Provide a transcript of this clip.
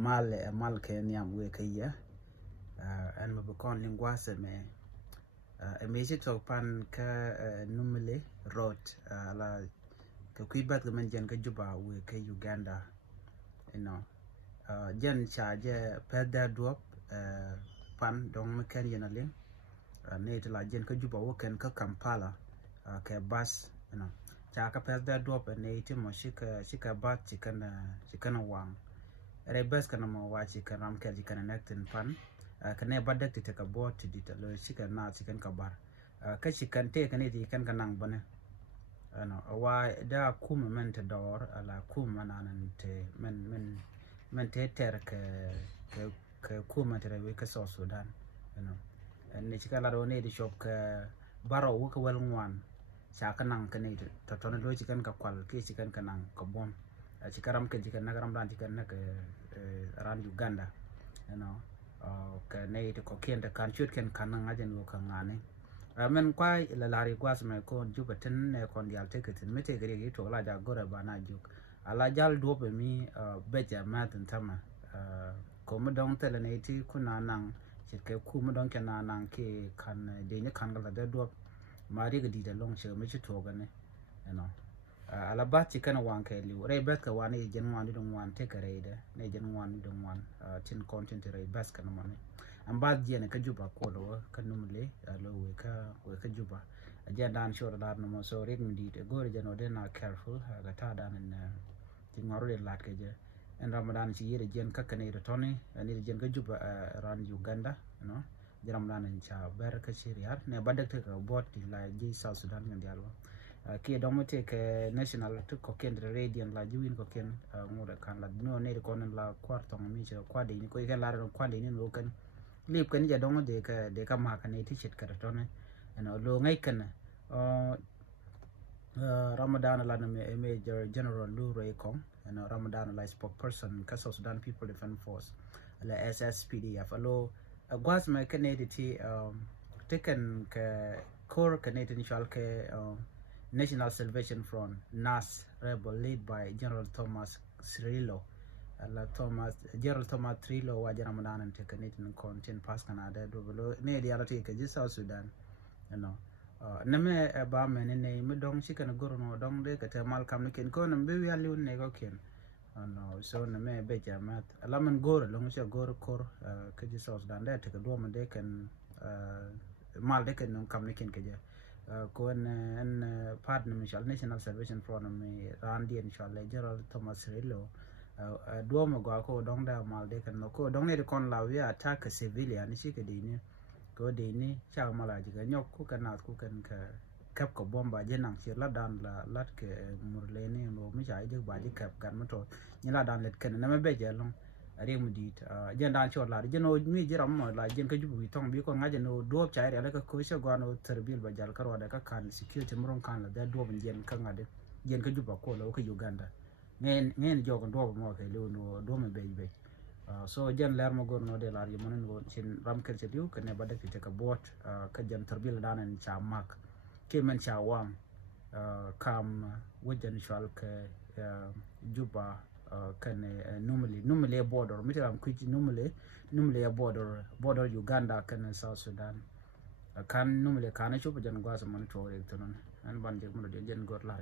mal ke niam we ke ya an ma kon lingwa se me emeji to pan ka numele road la ke kuibat ke men jen ke juba we ke Uganda jen cha je peda duop pan dong me ken yenalin ne la jen ke juba wo ken ka Kampala ke bus cha ka peda duop ne ti mo shika bat chikana wang rebes kana mo wa chikana ke chikana nektin pan kane badak ti ka bot ti ditalo chikan na chikan kabar ka chikan te kane ti kan kanang bane wa da kuma men te dor ala kuma nanan te men te ter ke kuma te rewe ka so Sudan ne chikala ro ne di shop ka baro wo ka wel ngwan cha kanang kane to to do chikan ka kwal ke chikan kanang ka bon chikaram ke chikan nagaram dan chikan na around Uganda ka ne to ko ken da kan chut ken kanang ajen wo ka ngane men kwai la lari kwas me ko juba ten ne kon dial te ketin mete gere gi to la ja gore bana juk ala jal do be mi beja matin tama ko mo don tele ne ti kuna nang chit ke ku mo don ke na nang ke kan de ne kan ga da do mari ga di da long che me chi to ga ne ala ba chi kana wan ke li re bet ka wan e jen wan dum wan te kare de ne jen wan dum wan tin content re bas kana mo ne amba jene ka juba ko lo ka numle lo we ka juba ajan dan short da no so red ndi te gore jeno de na careful ga ta dan ti ngoro de lat ke je en ramadan ci yere jen ka kane de toni ni jen ka juba ran Uganda ramadan en cha ber ka shiriyar ne badak te ka bot la ji South Sudan ngi alwa ke domote ke national to ko ken radian la juwin ko ken ngure kan la no ne ko la kwarto mi che kwa de ni ko ke la kwa de ni lo kan lip kan ja dong de ka ma kan ti chet ka to ne lo ngai kan Ramadan la me Major General Lu Ray Kong Ramadan la spokesperson ka South Sudan People Defense Force la SSPDF lo gwas me kan ne ti taken ka core Canadian shal ke National Salvation Front NAS rebel led by General Thomas Cirillo General Thomas Cirillo wa Ramadan and Canadian content pass Canada do ne di ala te ke South Sudan name ba men ne me dong shi kan goro no dong de ka te mal kam ken ko nam be ya li ne go ken so na me be jamat ala man goro long shi goro kor ke South Sudan de te do man de kan mal de kan kam ken ke ko en partner misal National Salvation Front me randi inshallah General Thomas Cirillo do mo go ko dong da mal de kan ko dong ne kon la wi attack civilian shi ke de ni ko de ni cha mala ji ga nyok ku kan ku kan ka kap ko bomba je nang shi la dan la lat ke murle ni no mi cha je ba ji kap kan mo to ni la dan let kan na me be je long ari mu dit jen dan chot la je no mi je ram mo la jen ka jubu tong bi ko ngaje no do cha re la ka ko she go no terbil ba jal karwa da ka kan security mron kan la da do ben jen ka ngade jen ka juba ko lo ka Uganda ngen jo ko do mo ke lo no do me be so jen ler mo gor no de la mo no chin ram ker che diu ka ne ba da ke ka bot ka jen terbil dan en cha mak ke men cha wang kam wajen shal ke juba kan numele border mitiram kuji numele border Uganda kan South Sudan kan numele kan chupa jan gwa man to re tonon an ban je mo de jen gor la